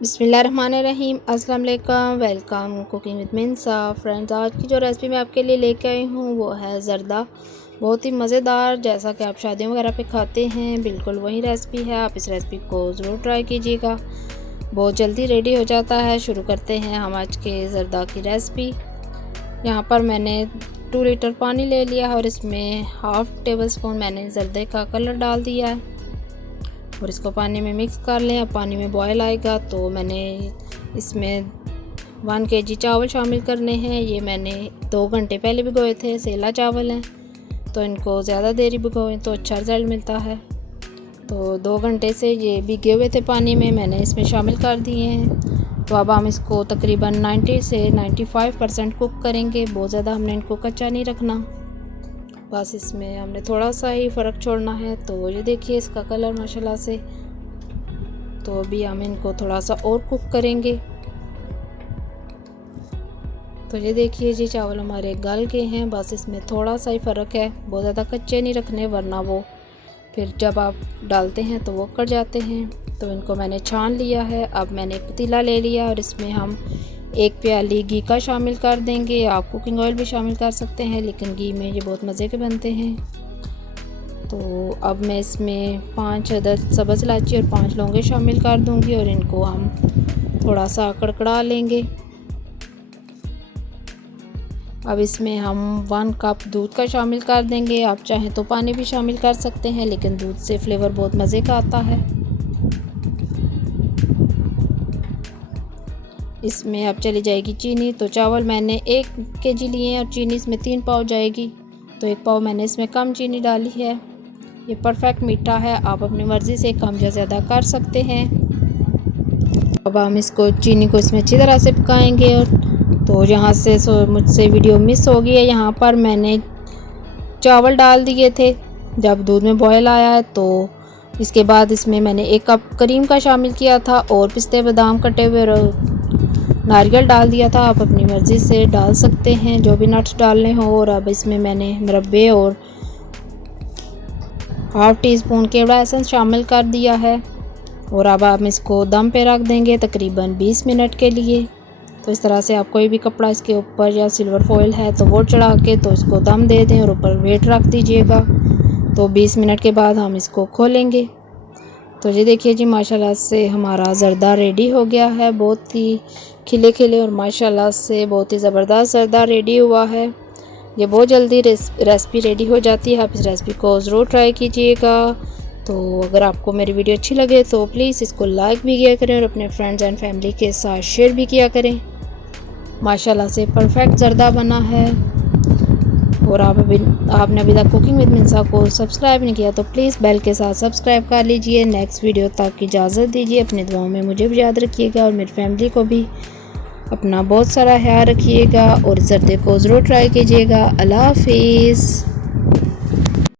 बिस्मिल्लाहिर्रहमानिर्रहीम। अस्सलाम वालेकुम। Welcome cooking with Minsa. Friends, आज की जो रेसिपी मैं आपके लिए लेके आई हूँ वो है ज़र्दा। बहुत ही मज़ेदार, जैसा कि आप शादियों वगैरह पे खाते हैं, बिल्कुल वही रेसिपी है। आप इस रेसिपी को ज़रूर ट्राई कीजिएगा, बहुत जल्दी रेडी हो जाता है। शुरू करते हैं हम आज के ज़र्दा की रेसिपी। यहाँ पर मैंने 2 लीटर पानी ले लिया है और इसमें हाफ़ टेबल स्पून मैंने ज़र्दे का कलर डाल दिया है और इसको पानी में मिक्स कर लें। अब पानी में बॉयल आएगा तो मैंने इसमें 1 kg चावल शामिल करने हैं। ये मैंने 2 घंटे पहले भिगोए थे, सेला चावल हैं, तो इनको ज़्यादा देर भिगोएं तो अच्छा रिज़ल्ट मिलता है। तो 2 घंटे से ये भीगे हुए थे पानी में, मैंने इसमें शामिल कर दिए हैं। तो अब हम इसको तकरीबन 90 से 95% कुक करेंगे। बहुत ज़्यादा हमने इनको कच्चा नहीं रखना, बस इसमें हमने थोड़ा सा ही फ़र्क छोड़ना है। तो ये देखिए इसका कलर माशाल्लाह से। तो अभी हम इनको थोड़ा सा और कुक करेंगे। तो ये देखिए जी चावल हमारे गल गए हैं, बस इसमें थोड़ा सा ही फ़र्क है। बहुत ज़्यादा कच्चे नहीं रखने, वरना वो फिर जब आप डालते हैं तो वो कट जाते हैं। तो इनको मैंने छान लिया है। अब मैंने एक पतीला ले लिया और इसमें हम 1 प्याली घी का शामिल कर देंगे। आप कुकिंग ऑयल भी शामिल कर सकते हैं, लेकिन घी में ये बहुत मज़े के बनते हैं। तो अब मैं इसमें 5 अदद सब्ज़ इलायची और 5 लौंगे शामिल कर दूंगी और इनको हम थोड़ा सा कड़कड़ा लेंगे। अब इसमें हम 1 कप दूध का शामिल कर देंगे। आप चाहें तो पानी भी शामिल कर सकते हैं, लेकिन दूध से फ्लेवर बहुत मज़े का आता है। इसमें अब चली जाएगी चीनी। तो चावल मैंने 1 kg लिए हैं और चीनी इसमें 3 पाव जाएगी, तो 1 पाव मैंने इसमें कम चीनी डाली है। ये परफेक्ट मीठा है, आप अपनी मर्ज़ी से कम या ज़्यादा कर सकते हैं। अब हम इसको चीनी को इसमें अच्छी तरह से पकाएंगे। और तो यहाँ से मुझसे वीडियो मिस हो गई है। यहाँ पर मैंने चावल डाल दिए थे जब दूध में बॉयल आया है, तो इसके बाद इसमें मैंने 1 कप क्रीम का शामिल किया था और पिस्ते बादाम कटे हुए और नारियल डाल दिया था। आप अपनी मर्ज़ी से डाल सकते हैं जो भी नट्स डालने हो। और अब इसमें मैंने मुरब्बे और हाफ़ टी स्पून केवड़ा एसेंस शामिल कर दिया है। और अब हम इसको दम पे रख देंगे तकरीबन 20 मिनट के लिए। तो इस तरह से आप कोई भी कपड़ा इसके ऊपर या सिल्वर फॉइल है तो वो चढ़ा के तो इसको दम दे दें और ऊपर वेट रख दीजिएगा। तो 20 मिनट के बाद हम इसको खोलेंगे। तो ये देखिए जी माशाल्लाह से हमारा ज़र्दा रेडी हो गया है। बहुत ही खिले खिले और माशाल्लाह से बहुत ही ज़बरदस्त ज़र्दा रेडी हुआ है। ये बहुत जल्दी रेसिपी रेडी हो जाती है। आप इस रेसिपी को ज़रूर ट्राई कीजिएगा। तो अगर आपको मेरी वीडियो अच्छी लगे तो प्लीज़ इसको लाइक भी किया करें और अपने फ्रेंड्स एंड फैमिली के साथ शेयर भी किया करें। माशाल्लाह से परफेक्ट ज़र्दा बना है। और आपने अभी तक कुकिंग विद मिनसा को सब्सक्राइब नहीं किया तो प्लीज़ बेल के साथ सब्सक्राइब कर लीजिए। नेक्स्ट वीडियो तक की इजाज़त दीजिए। अपनी दुआओं में मुझे भी याद रखिएगा और मेरी फैमिली को भी। अपना बहुत सारा ख्याल रखिएगा और ज़र्दे को ज़रूर ट्राई कीजिएगा। अल्लाह हाफिज़।